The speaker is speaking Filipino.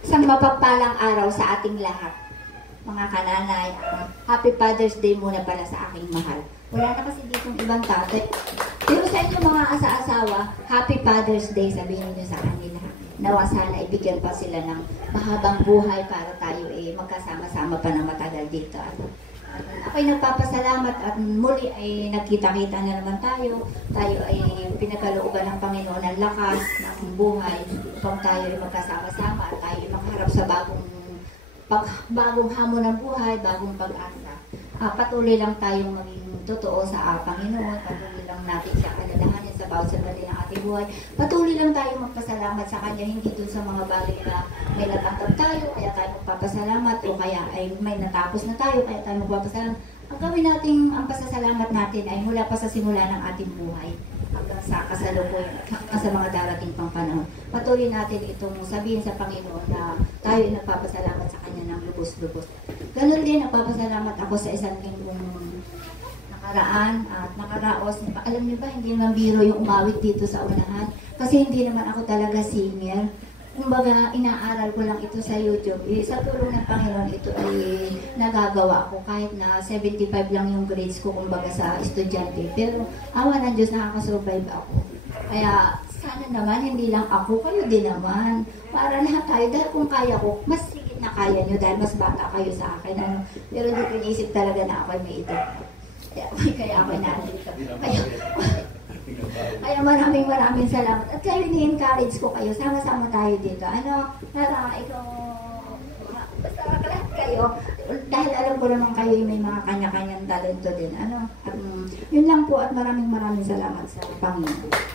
isang mapagpalang araw sa ating lahat. Mga kananay, Happy Father's Day muna para sa aking mahal. Wala na kasi ditong ibang tatay. Pero sa inyo mga asa-asawa, Happy Father's Day, sabihin niyo sa kanila. Nawa sana ibigyan pa sila ng mahabang buhay para tayo magkasama-sama pa ng matagal dito. Ako'y nagpapasalamat at muli ay nagkita-kita na naman tayo. Tayo ay pinagkalooban ng Panginoon ng lakas ng buhay upang tayo ay magkasama-sama at tayo ay makaharap sa bagong hamon ng buhay, bagong pag-asa. Patuloy lang tayong maging totoo sa Panginoon. Patuloy lang natin siya alalahanin sa bawat sandali ng ating buhay. Patuloy lang tayo magpasalamat sa Kanya, hindi dun sa mga bagay na may natanggap tayo, kaya tayo magpapasalamat, o kaya ay may natapos na tayo, kaya tayo magpapasalamat. Ang gawin natin, ang pasasalamat natin ay mula pa sa simula ng ating buhay hanggang sa kasalukuyan at hanggang sa mga darating pang panahon. Patuloy natin itong sabihin sa Panginoon na tayo ay nagpapasalamat sa Kanya ng lubos-lubos. Ganun din, nagpapasalamat ako sa isang linggong nakaraan at nakaraos. Alam niyo ba, hindi naman biro yung umawit dito sa unahan. Kasi hindi naman ako talaga singer. Kumbaga, inaaral ko lang ito sa YouTube. Sa tulong ng Panginoon, ito ay nagagawa ko. Kahit na 75 lang yung grades ko, kumbaga sa estudyante. Pero, awa ng Diyos, nakakasurvive ako. Kaya, sana naman, hindi lang ako, kayo din naman. Para lahat tayo, dahil kung kaya ko, mas sigit na kaya nyo, dahil mas bata kayo sa akin. Pero hindi ko iniisip talaga na ako may ito. Kaya ako nandito. Kaya maraming salamat. At kayo ni-encourage ko kayo. Sama-sama tayo dito. Tara, ikaw, basta lahat kayo. Dahil alam ko naman kayo may mga kanya-kanyang talento din. Yun lang po at maraming salamat sa Panginoon.